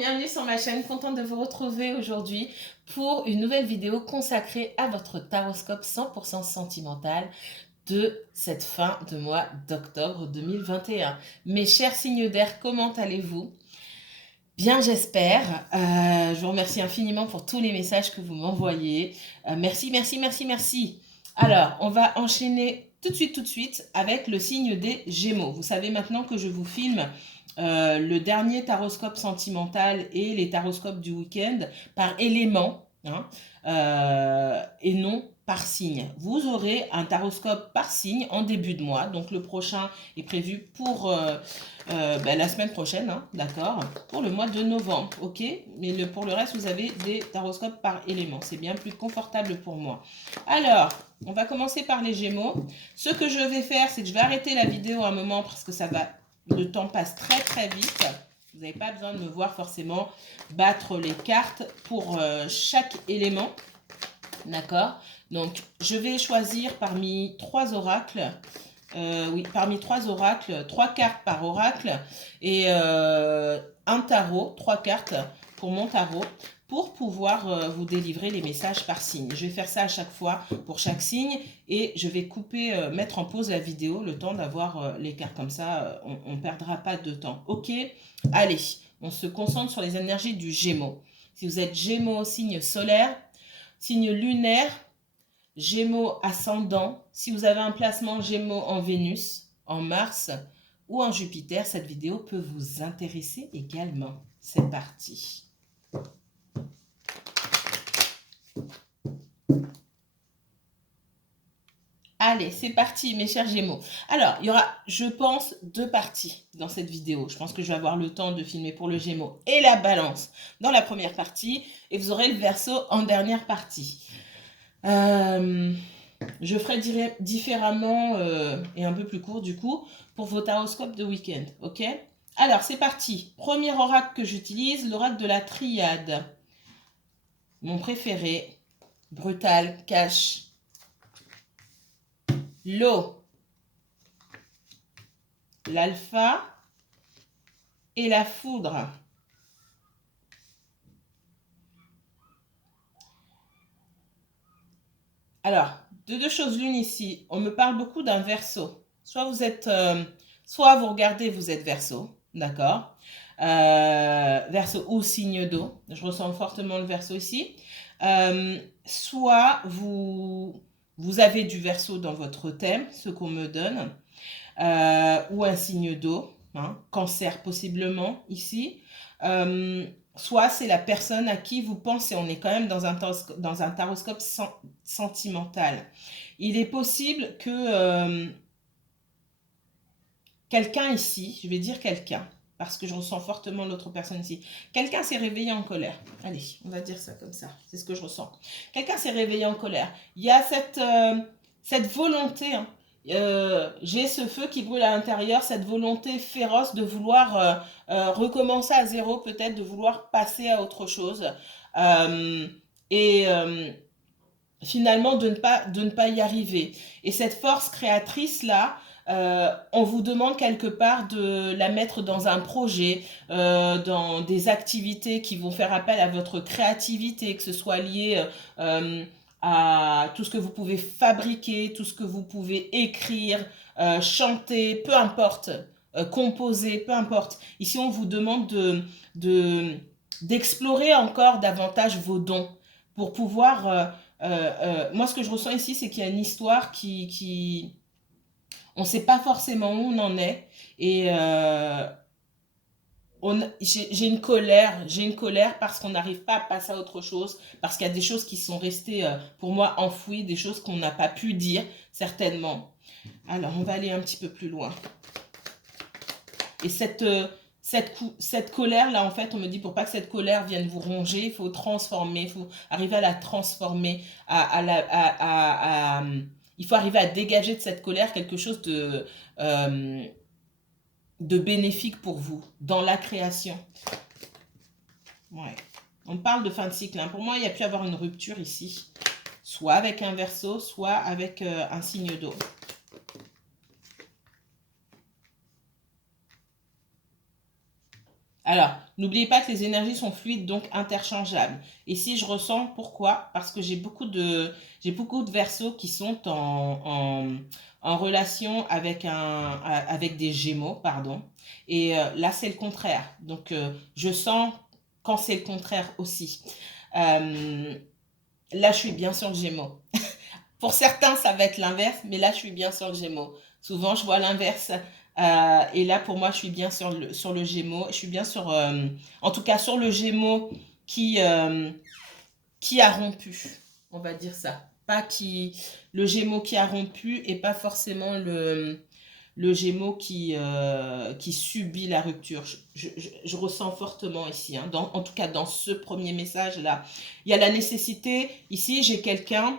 bienvenue sur ma chaîne, contente de vous retrouver aujourd'hui pour une nouvelle vidéo consacrée à votre taroscope 100% sentimental de cette fin de mois d'octobre 2021. Mes chers signes d'air, comment allez-vous? Bien, j'espère. Je vous remercie infiniment pour tous les messages que vous m'envoyez. Merci, merci, merci, merci. Alors, on va enchaîner tout de suite avec le signe des Gémeaux. Vous savez maintenant que je vous filme le dernier taroscope sentimental et les taroscopes du week-end par élément, hein, et non par signe. Vous aurez un taroscope par signe en début de mois. Donc le prochain est prévu pour la semaine prochaine, hein, d'accord, pour le mois de novembre, ok. Mais pour le reste, vous avez des taroscopes par élément. C'est bien plus confortable pour moi. Alors, on va commencer par les Gémeaux. Ce que je vais faire, c'est que je vais arrêter la vidéo un moment parce que le temps passe très vite. Vous n'avez pas besoin de me voir forcément battre les cartes pour chaque élément. D'accord? Donc, je vais choisir parmi 3 oracles. Parmi 3 oracles, 3 cartes par oracle et un tarot, 3 cartes pour mon tarot pour pouvoir vous délivrer les messages par signe. Je vais faire ça à chaque fois pour chaque signe et je vais mettre en pause la vidéo le temps d'avoir les cartes. Comme ça, on ne perdra pas de temps. Ok? Allez, on se concentre sur les énergies du Gémeaux. Si vous êtes Gémeaux, signe solaire, signe lunaire, Gémeaux ascendant, si vous avez un placement Gémeaux en Vénus, en Mars ou en Jupiter, cette vidéo peut vous intéresser également. C'est parti. Allez, c'est parti, mes chers Gémeaux. Alors, il y aura, je pense, 2 parties dans cette vidéo. Je pense que je vais avoir le temps de filmer pour le Gémeaux et la Balance dans la première partie. Et vous aurez le Verseau en dernière partie. Je ferai différemment et un peu plus court du coup pour vos taroscopes de week-end, ok? Alors, c'est parti. Premier oracle que j'utilise, l'oracle de la triade. Mon préféré, brutal, cash. L'eau, l'alpha et la foudre. Alors, de 2 choses l'une ici. On me parle beaucoup d'un Verseau. Soit vous regardez, vous êtes Verseau, d'accord? Verseau ou signe d'eau. Je ressens fortement le Verseau ici. Soit vous avez du Verseau dans votre thème, ce qu'on me donne, ou un signe d'eau, hein, cancer possiblement ici. Soit c'est la personne à qui vous pensez. On est quand même dans un taroscope sentimental. Il est possible que quelqu'un ici, je vais dire quelqu'un, parce que je ressens fortement l'autre personne ici. Quelqu'un s'est réveillé en colère. Allez, on va dire ça comme ça. C'est ce que je ressens. Quelqu'un s'est réveillé en colère. Il y a cette volonté, hein. J'ai ce feu qui brûle à l'intérieur, cette volonté féroce de vouloir recommencer à zéro, peut-être de vouloir passer à autre chose. Finalement de ne pas y arriver. Et cette force créatrice-là, on vous demande quelque part de la mettre dans un projet, dans des activités qui vont faire appel à votre créativité, que ce soit lié à tout ce que vous pouvez fabriquer, tout ce que vous pouvez écrire, chanter, peu importe, composer, peu importe. Ici, on vous demande d'explorer encore davantage vos dons pour pouvoir... moi, ce que je ressens ici, c'est qu'il y a une histoire on ne sait pas forcément où on en est. Et j'ai une colère parce qu'on n'arrive pas à passer à autre chose, parce qu'il y a des choses qui sont restées pour moi enfouies, des choses qu'on n'a pas pu dire, certainement. Alors, on va aller un petit peu plus loin. Et cette colère-là, en fait, on me dit, pour pas que cette colère vienne vous ronger, il faut transformer, il faut arriver à la transformer, il faut arriver à dégager de cette colère quelque chose de bénéfique pour vous, dans la création. Ouais. On parle de fin de cycle, hein. Pour moi, il y a pu avoir une rupture ici, soit avec un Verseau, soit avec un signe d'eau. Alors, n'oubliez pas que les énergies sont fluides, donc interchangeables. Ici, je ressens pourquoi? Parce que j'ai beaucoup de Verseaux qui sont en relation avec avec des Gémeaux, pardon. Et là, c'est le contraire. Donc, je sens quand c'est le contraire aussi. Euh, Là, je suis bien sur le Gémeaux. Pour certains, ça va être l'inverse, mais là, je suis bien sur le Gémeaux. Souvent, je vois l'inverse. Et là, pour moi, je suis bien sur le Gémeaux. Je suis bien sur, en tout cas, sur le Gémeaux qui, euh, qui a rompu. On va dire ça. Pas qui, le Gémeaux qui a rompu et pas forcément le Gémeaux qui subit la rupture. Je ressens fortement ici, hein, en tout cas dans ce premier message-là. Il y a la nécessité, ici j'ai quelqu'un,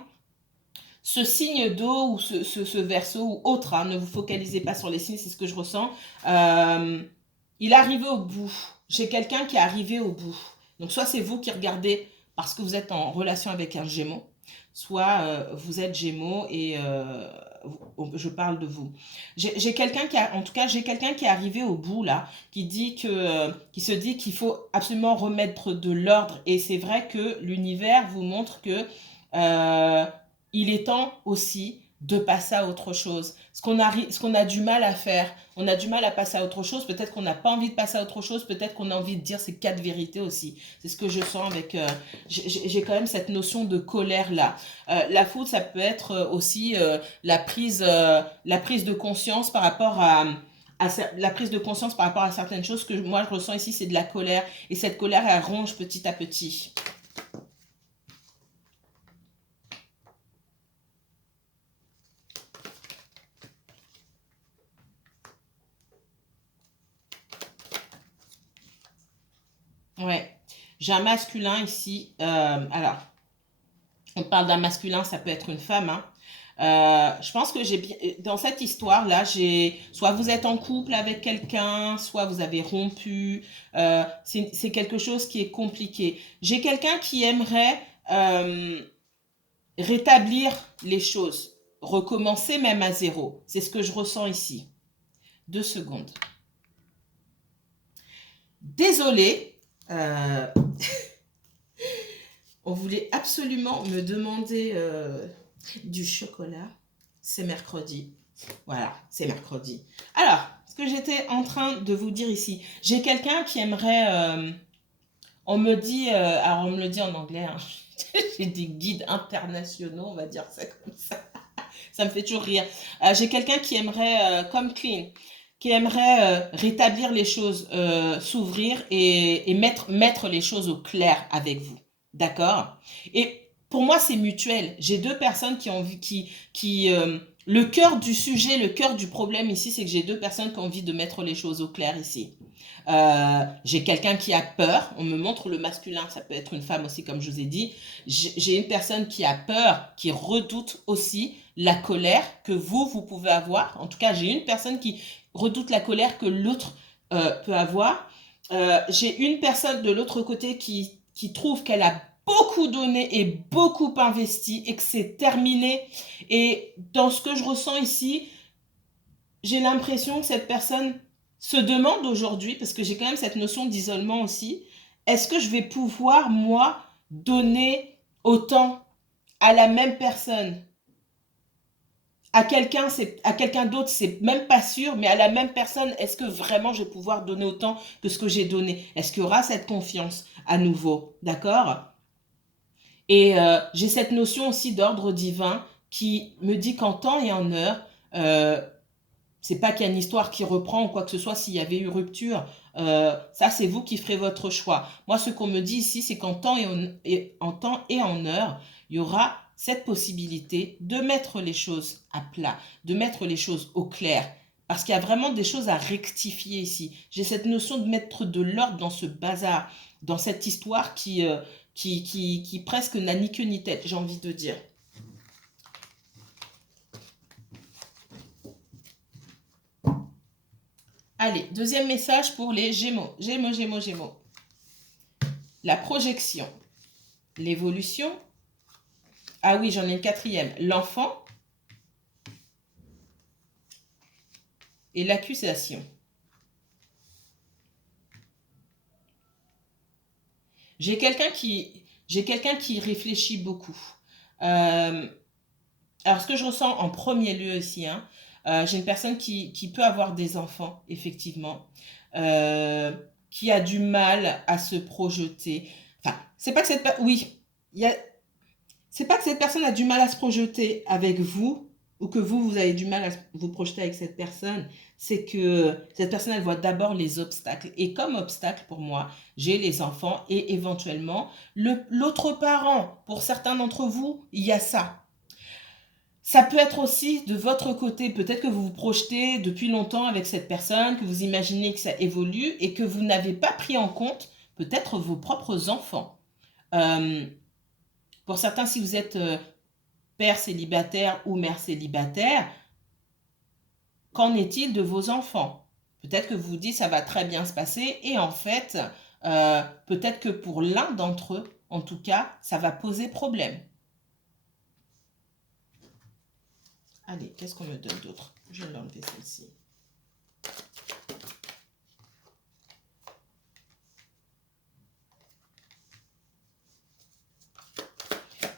ce signe d'eau ou ce Verseau ou autre, hein, ne vous focalisez pas sur les signes, c'est ce que je ressens. Il est arrivé au bout. J'ai quelqu'un qui est arrivé au bout. Donc soit c'est vous qui regardez parce que vous êtes en relation avec un Gémeaux, soit vous êtes Gémeaux et je parle de vous. J'ai quelqu'un qui a, en tout cas, j'ai quelqu'un qui est arrivé au bout là, qui se dit qu'il faut absolument remettre de l'ordre. Et c'est vrai que l'univers vous montre que euh, il est temps aussi de passer à autre chose. Ce qu'on a du mal à faire, on a du mal à passer à autre chose. Peut-être qu'on n'a pas envie de passer à autre chose. Peut-être qu'on a envie de dire ces quatre vérités aussi. C'est ce que je sens avec. J'ai quand même cette notion de colère là. La faute, ça peut être aussi la prise de conscience par rapport la prise de conscience par rapport à certaines choses que moi je ressens ici, c'est de la colère. Et cette colère, elle ronge petit à petit. Ouais. J'ai un masculin ici. Alors, on parle d'un masculin, ça peut être une femme, hein. Je pense que j'ai bien dans cette histoire là, j'ai soit vous êtes en couple avec quelqu'un, soit vous avez rompu. C'est quelque chose qui est compliqué. J'ai quelqu'un qui aimerait rétablir les choses, recommencer même à zéro. C'est ce que je ressens ici. 2 secondes. Désolée, on voulait absolument me demander du chocolat. C'est mercredi. Voilà, c'est mercredi. Alors, ce que j'étais en train de vous dire ici, j'ai quelqu'un qui aimerait... on me dit, alors on me le dit en anglais, hein, j'ai des guides internationaux, on va dire ça comme ça. Ça me fait toujours rire. J'ai quelqu'un qui aimerait, comme Clean, qui aimerait rétablir les choses, s'ouvrir et mettre les choses au clair avec vous. D'accord? Et pour moi, c'est mutuel. J'ai deux personnes qui ont envie, le cœur du sujet, le cœur du problème ici, c'est que j'ai deux personnes qui ont envie de mettre les choses au clair ici. J'ai quelqu'un qui a peur, on me montre le masculin, ça peut être une femme aussi comme je vous ai dit. J'ai une personne qui a peur, qui redoute aussi la colère que vous pouvez avoir. En tout cas, j'ai une personne qui redoute la colère que l'autre peut avoir. J'ai une personne de l'autre côté qui trouve qu'elle a beaucoup donné et beaucoup investi et que c'est terminé. Et dans ce que je ressens ici, j'ai l'impression que cette personne se demande aujourd'hui, parce que j'ai quand même cette notion d'isolement aussi, est-ce que je vais pouvoir, moi, donner autant à la même personne? À quelqu'un d'autre, c'est même pas sûr, mais à la même personne, est-ce que vraiment je vais pouvoir donner autant que ce que j'ai donné? Est-ce qu'il y aura cette confiance à nouveau? D'accord? Et j'ai cette notion aussi d'ordre divin qui me dit qu'en temps et en heure, euh, c'est pas qu'il y a une histoire qui reprend ou quoi que ce soit s'il y avait eu rupture. Ça, c'est vous qui ferez votre choix. Moi, ce qu'on me dit ici, c'est qu'en temps en temps et en heure, il y aura cette possibilité de mettre les choses à plat, de mettre les choses au clair. Parce qu'il y a vraiment des choses à rectifier ici. J'ai cette notion de mettre de l'ordre dans ce bazar, dans cette histoire qui presque n'a ni queue ni tête, j'ai envie de dire. Allez, deuxième message pour les Gémeaux. Gémeaux, Gémeaux, Gémeaux. La projection, l'évolution. Ah oui, j'en ai une quatrième. L'enfant et l'accusation. J'ai quelqu'un qui réfléchit beaucoup. Euh, alors, ce que je ressens en premier lieu ici, hein, j'ai une personne qui peut avoir des enfants, effectivement, euh, qui a du mal à se projeter. Enfin, c'est pas que oui, il y a, c'est pas que cette personne a du mal à se projeter avec vous ou que vous avez du mal à vous projeter avec cette personne. C'est que cette personne, elle voit d'abord les obstacles. Et comme obstacle, pour moi, j'ai les enfants et éventuellement l'autre parent. Pour certains d'entre vous, il y a ça. Ça peut être aussi de votre côté, peut-être que vous vous projetez depuis longtemps avec cette personne, que vous imaginez que ça évolue et que vous n'avez pas pris en compte peut-être vos propres enfants. Euh, pour certains, si vous êtes père célibataire ou mère célibataire, qu'en est-il de vos enfants? Peut-être que vous vous dites ça va très bien se passer et en fait, peut-être que pour l'un d'entre eux, en tout cas, ça va poser problème. Allez, qu'est-ce qu'on me donne d'autre? Je vais l'enlever celle-ci.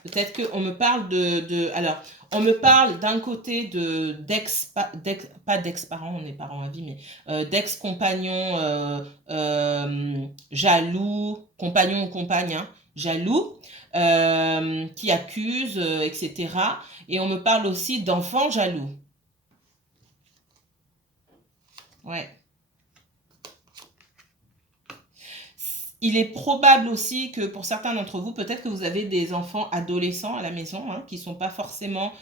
Peut-être qu'on me parle alors, on me parle d'un côté pas d'ex-parents, on est parents à vie, mais d'ex-compagnons jaloux, compagnons ou compagnes, hein, jaloux, qui accusent, etc. Et on me parle aussi d'enfants jaloux. Ouais. Il est probable aussi que pour certains d'entre vous, peut-être que vous avez des enfants adolescents à la maison, hein, qui ne sont pas forcément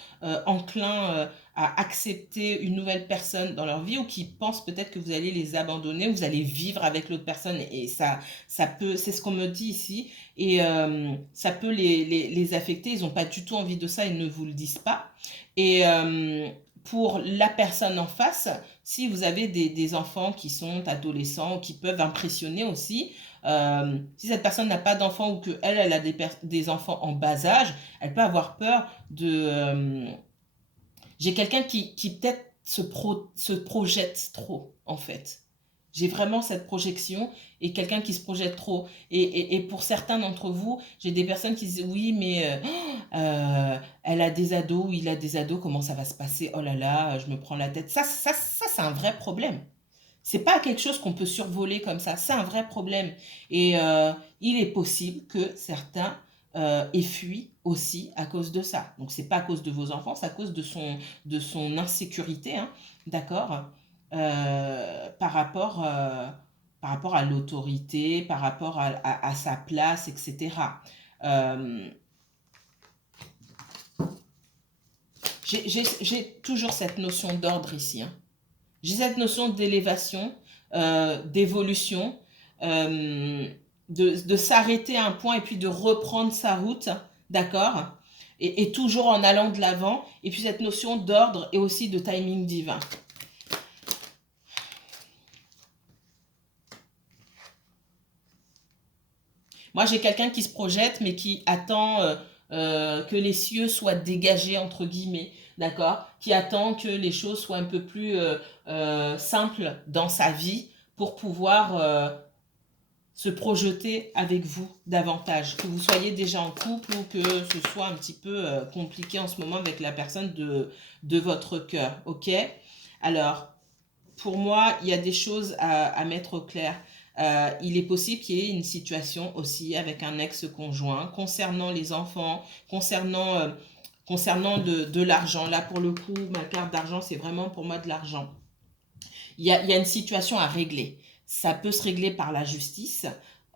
enclins à accepter une nouvelle personne dans leur vie ou qui pensent peut-être que vous allez les abandonner, ou vous allez vivre avec l'autre personne et ça peut, c'est ce qu'on me dit ici, et ça peut les affecter. Ils n'ont pas du tout envie de ça, ils ne vous le disent pas. Et pour la personne en face, si vous avez des enfants qui sont adolescents, qui peuvent impressionner aussi, si cette personne n'a pas d'enfants ou qu'elle elle a des enfants en bas âge, elle peut avoir peur de... j'ai quelqu'un qui peut-être se projette trop, en fait. J'ai vraiment cette projection et quelqu'un qui se projette trop. Et pour certains d'entre vous, j'ai des personnes qui disent oui, mais elle a des ados ou il a des ados, comment ça va se passer? Oh là là, je me prends la tête. Ça c'est un vrai problème. C'est pas quelque chose qu'on peut survoler comme ça. C'est un vrai problème. Et il est possible que certains aient fui aussi à cause de ça. Donc c'est pas à cause de vos enfants, c'est à cause de son insécurité, hein, d'accord, par rapport à l'autorité, par rapport à sa place, etc. Euh, j'ai toujours cette notion d'ordre ici, hein. J'ai cette notion d'élévation, d'évolution, euh, de s'arrêter à un point et puis de reprendre sa route, d'accord, et toujours en allant de l'avant. Et puis cette notion d'ordre et aussi de timing divin. Moi, j'ai quelqu'un qui se projette, mais qui attend que les cieux soient dégagés, entre guillemets, d'accord? Qui attend que les choses soient un peu plus simples dans sa vie pour pouvoir se projeter avec vous davantage. Que vous soyez déjà en couple ou que ce soit un petit peu compliqué en ce moment avec la personne de votre cœur, ok? Alors, pour moi, il y a des choses à mettre au clair. Il est possible qu'il y ait une situation aussi avec un ex-conjoint concernant les enfants, concernant de l'argent. Là, pour le coup, ma carte d'argent, c'est vraiment pour moi de l'argent. Il y a une situation à régler. Ça peut se régler par la justice,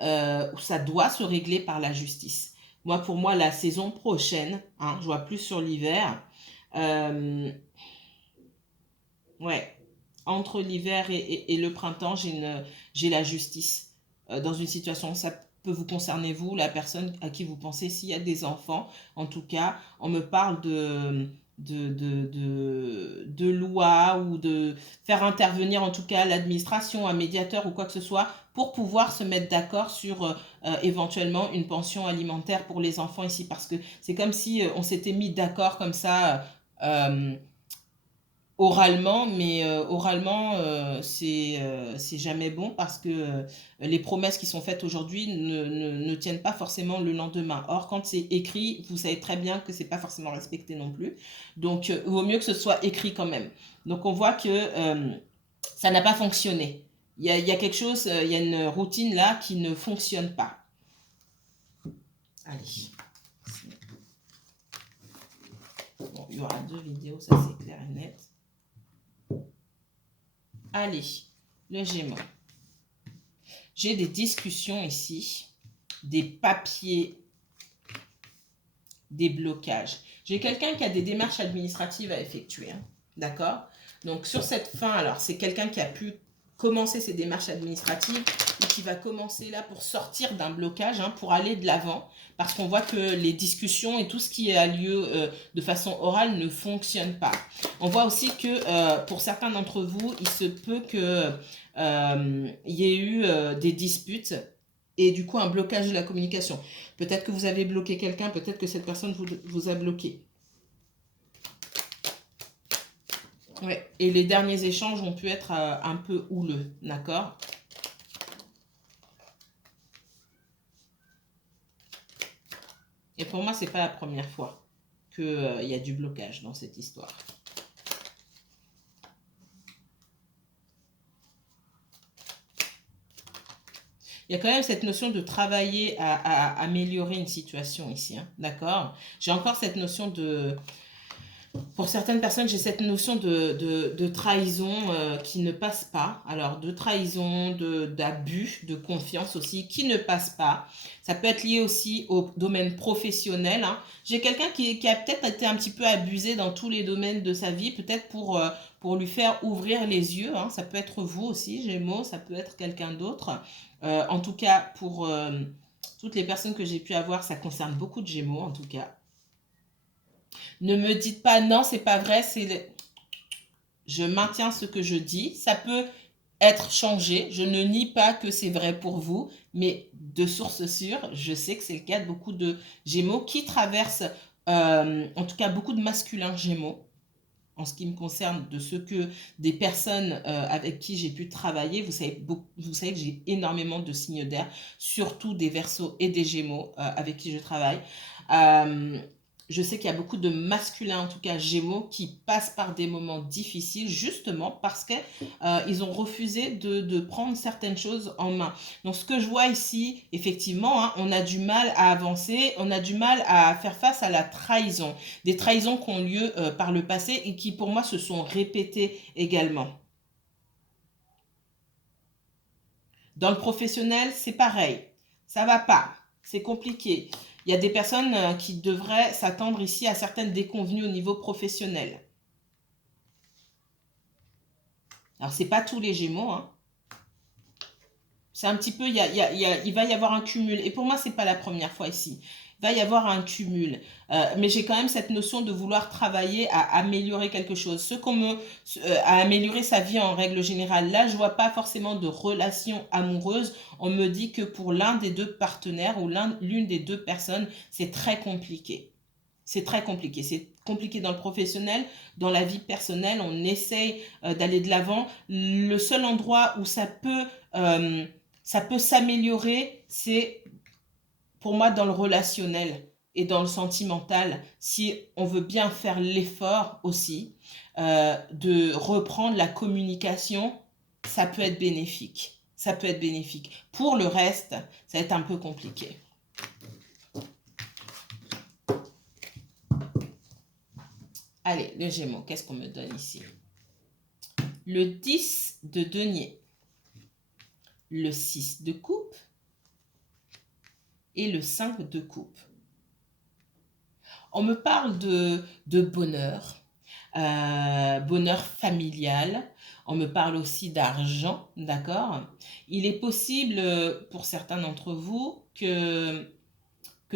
ou ça doit se régler par la justice. Moi, pour moi, la saison prochaine, hein, je vois plus sur l'hiver, euh, ouais, entre l'hiver et le printemps, j'ai la justice. Dans une situation, ça peut vous concerner vous, la personne à qui vous pensez, s'il y a des enfants. En tout cas, on me parle de loi ou de faire intervenir en tout cas l'administration, un médiateur ou quoi que ce soit pour pouvoir se mettre d'accord sur éventuellement une pension alimentaire pour les enfants ici. Parce que c'est comme si on s'était mis d'accord comme ça. Euh, oralement, mais oralement, c'est jamais bon parce que les promesses qui sont faites aujourd'hui ne tiennent pas forcément le lendemain. Or, quand c'est écrit, vous savez très bien que c'est pas forcément respecté non plus. Donc, il vaut mieux que ce soit écrit quand même. Donc, on voit que ça n'a pas fonctionné. Il y a quelque chose, il y a une routine là qui ne fonctionne pas. Allez. Bon, il y aura 2 vidéos, ça c'est clair et net. Allez, le Gémeaux. J'ai des discussions ici, des papiers, des blocages. J'ai quelqu'un qui a des démarches administratives à effectuer, hein, d'accord? Donc sur cette fin, alors c'est quelqu'un qui a pu commencer ses démarches administratives et qui va commencer là pour sortir d'un blocage, hein, pour aller de l'avant, parce qu'on voit que les discussions et tout ce qui a lieu de façon orale ne fonctionne pas. On voit aussi que pour certains d'entre vous, il se peut que y ait eu des disputes et du coup un blocage de la communication. Peut-être que vous avez bloqué quelqu'un, peut-être que cette personne vous a bloqué. Ouais. Et les derniers échanges ont pu être un peu houleux, d'accord? Et pour moi, c'est pas la première fois qu'il y a du blocage dans cette histoire. Il y a quand même cette notion de travailler à améliorer une situation ici, hein, d'accord? J'ai encore cette notion de... Pour certaines personnes, j'ai cette notion de trahison qui ne passe pas. Alors, de trahison, d'abus, de confiance aussi, qui ne passe pas. Ça peut être lié aussi au domaine professionnel, hein. J'ai quelqu'un qui a peut-être été un petit peu abusé dans tous les domaines de sa vie, peut-être pour lui faire ouvrir les yeux, hein. Ça peut être vous aussi, Gémeaux, ça peut être quelqu'un d'autre. En tout cas, pour toutes les personnes que j'ai pu avoir, ça concerne beaucoup de Gémeaux, en tout cas. Ne me dites pas non, c'est pas vrai, je maintiens ce que je dis. Ça peut être changé. Je ne nie pas que c'est vrai pour vous, mais de source sûre, je sais que c'est le cas de beaucoup de Gémeaux qui traversent, en tout cas beaucoup de masculins Gémeaux. En ce qui me concerne, de ce que des personnes avec qui j'ai pu travailler, vous savez que j'ai énormément de signes d'air, surtout des Verseaux et des Gémeaux avec qui je travaille. Je sais qu'il y a beaucoup de masculins, en tout cas Gémeaux, qui passent par des moments difficiles justement parce qu'ils ont refusé de prendre certaines choses en main. Donc ce que je vois ici, effectivement, hein, on a du mal à avancer, on a du mal à faire face à la trahison. Des trahisons qui ont lieu par le passé et qui pour moi se sont répétées également. Dans le professionnel, c'est pareil. Ça va pas. C'est compliqué. Il y a des personnes qui devraient s'attendre ici à certaines déconvenues au niveau professionnel. Alors, c'est pas tous les Gémeaux, hein. C'est un petit peu, il va y avoir un cumul. Et pour moi, c'est pas la première fois ici. Il va y avoir un cumul. Mais j'ai quand même cette notion de vouloir travailler à améliorer quelque chose. À améliorer sa vie en règle générale. Là, je vois pas forcément de relation amoureuse. On me dit que pour l'un des deux partenaires ou l'une des deux personnes, c'est très compliqué. C'est très compliqué. C'est compliqué dans le professionnel, dans la vie personnelle. On essaye d'aller de l'avant. Le seul endroit où ça peut s'améliorer, c'est pour moi dans le relationnel et dans le sentimental, si on veut bien faire l'effort aussi de reprendre la communication, ça peut être bénéfique. Ça peut être bénéfique. Pour le reste, ça va être un peu compliqué. Allez, le Gémeaux, qu'est-ce qu'on me donne ici? Le 10 de denier, le 6 de coupe et le 5 de coupe. On me parle de bonheur, bonheur familial. On me parle aussi d'argent, d'accord? Il est possible pour certains d'entre vous que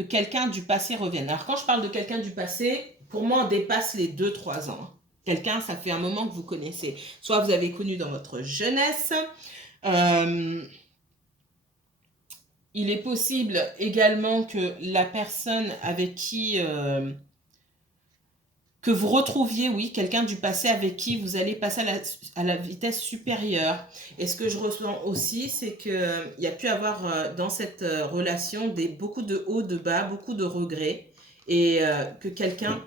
quelqu'un du passé revienne. Alors quand je parle de quelqu'un du passé, pour moi on dépasse les 2-3 ans. Quelqu'un, ça fait un moment que vous connaissez. Soit vous avez connu dans votre jeunesse. Il est possible également que la personne avec qui que vous retrouviez, oui, quelqu'un du passé avec qui vous allez passer à la vitesse supérieure. Et ce que je ressens aussi, c'est qu'il y a pu avoir dans cette relation beaucoup de hauts, de bas, beaucoup de regrets, et que quelqu'un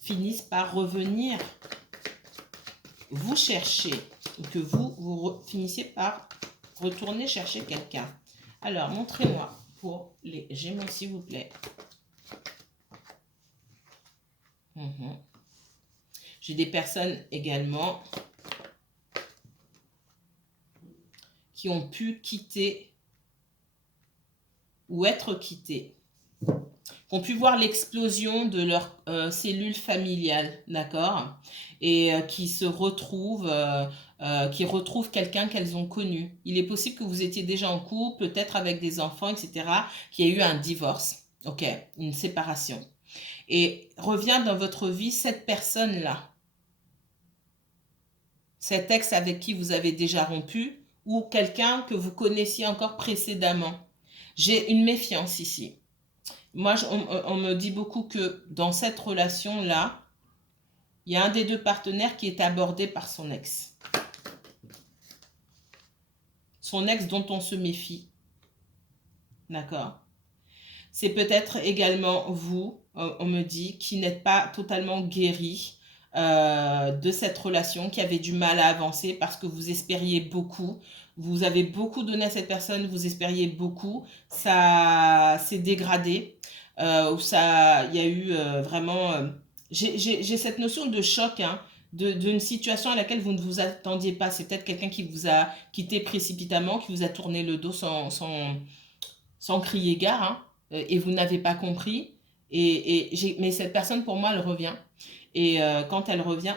finisse par revenir vous chercher, ou que vous finissiez par retourner chercher quelqu'un. Alors, montrez-moi pour les Gémeaux, s'il vous plaît. J'ai des personnes également qui ont pu quitter ou être quittées, qui ont pu voir l'explosion de leur cellule familiale, d'accord, et qui se retrouvent, qui retrouvent quelqu'un qu'elles ont connu. Il est possible que vous étiez déjà en couple, peut-être avec des enfants, etc., qu'il y ait eu un divorce, ok, une séparation. Et revient dans votre vie cette personne-là, cet ex avec qui vous avez déjà rompu, ou quelqu'un que vous connaissiez encore précédemment. J'ai une méfiance ici. Moi, on me dit beaucoup que dans cette relation-là, il y a un des deux partenaires qui est abordé par son ex. Son ex dont on se méfie. D'accord? C'est peut-être également vous, on me dit, qui n'êtes pas totalement guéri de cette relation, qui avait du mal à avancer parce que vous espériez beaucoup. Vous avez beaucoup donné à cette personne, vous espériez beaucoup. Ça s'est dégradé. Où ça, il y a eu vraiment... j'ai cette notion de choc, hein, d'une situation à laquelle vous ne vous attendiez pas. C'est peut-être quelqu'un qui vous a quitté précipitamment, qui vous a tourné le dos sans crier gare, hein, et vous n'avez pas compris. Mais cette personne, pour moi, elle revient. Et quand elle revient,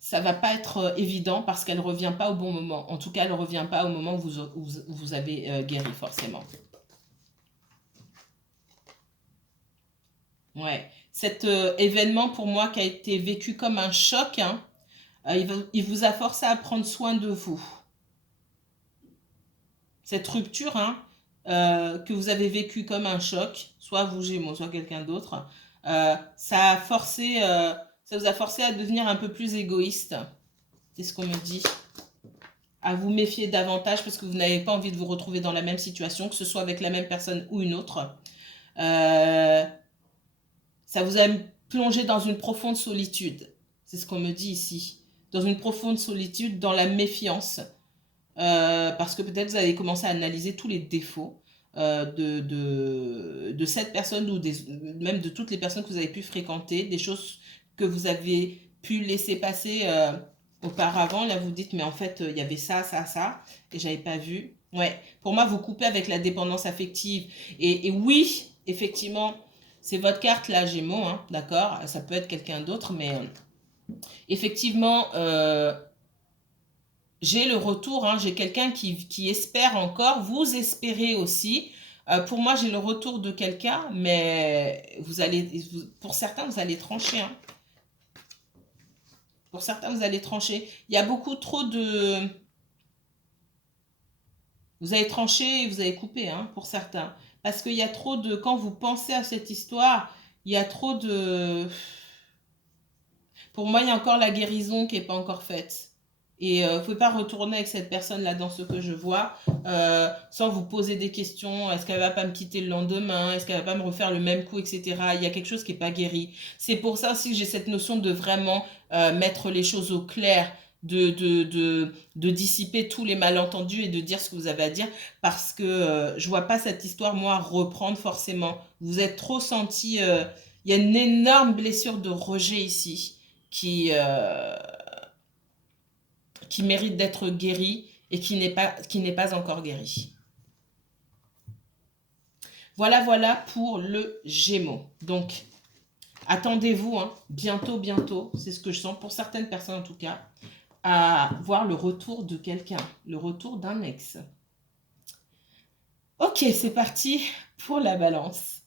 ça va pas être évident parce qu'elle revient pas au bon moment. En tout cas, elle revient pas au moment où vous avez guéri, forcément. Ouais. Cet événement, pour moi, qui a été vécu comme un choc, hein, il vous a forcé à prendre soin de vous. Cette rupture, hein, que vous avez vécue comme un choc, soit vous Gémeaux, soit quelqu'un d'autre, ça vous a forcé à devenir un peu plus égoïste. C'est ce qu'on me dit. À vous méfier davantage parce que vous n'avez pas envie de vous retrouver dans la même situation, que ce soit avec la même personne ou une autre. Ça vous a plongé dans une profonde solitude. C'est ce qu'on me dit ici. Dans une profonde solitude, dans la méfiance. Parce que peut-être vous allez commencer à analyser tous les défauts de cette personne ou même de toutes les personnes que vous avez pu fréquenter, des choses que vous avez pu laisser passer auparavant. Là, vous dites, mais en fait, il y avait ça, ça, ça, et j'avais pas vu. Ouais, pour moi, vous coupez avec la dépendance affective. Et oui, effectivement, c'est votre carte là, Gémeaux, hein, d'accord? Ça peut être quelqu'un d'autre, mais effectivement, j'ai le retour, hein, j'ai quelqu'un qui espère encore, vous espérez aussi. Pour moi, j'ai le retour de quelqu'un, mais pour certains, vous allez trancher. Hein. Pour certains, vous allez trancher. Il y a beaucoup trop de... Vous avez tranché et vous avez coupé, hein, pour certains. Parce qu'il y a trop de... Quand vous pensez à cette histoire, il y a trop de... Pour moi, il y a encore la guérison qui n'est pas encore faite. Et vous ne pouvez pas retourner avec cette personne-là dans ce que je vois sans vous poser des questions. Est-ce qu'elle ne va pas me quitter le lendemain? Est-ce qu'elle ne va pas me refaire le même coup, etc. Il y a quelque chose qui n'est pas guéri. C'est pour ça aussi que j'ai cette notion de vraiment mettre les choses au clair, de dissiper tous les malentendus et de dire ce que vous avez à dire. Parce que je ne vois pas cette histoire, moi, reprendre forcément. Vous êtes trop senti... il y a une énorme blessure de rejet ici qui mérite d'être guéri et qui n'est pas encore guéri. Voilà, voilà pour le Gémeaux. Donc, attendez-vous, hein, bientôt, c'est ce que je sens, pour certaines personnes en tout cas, à voir le retour de quelqu'un, le retour d'un ex. Ok, c'est parti pour la balance.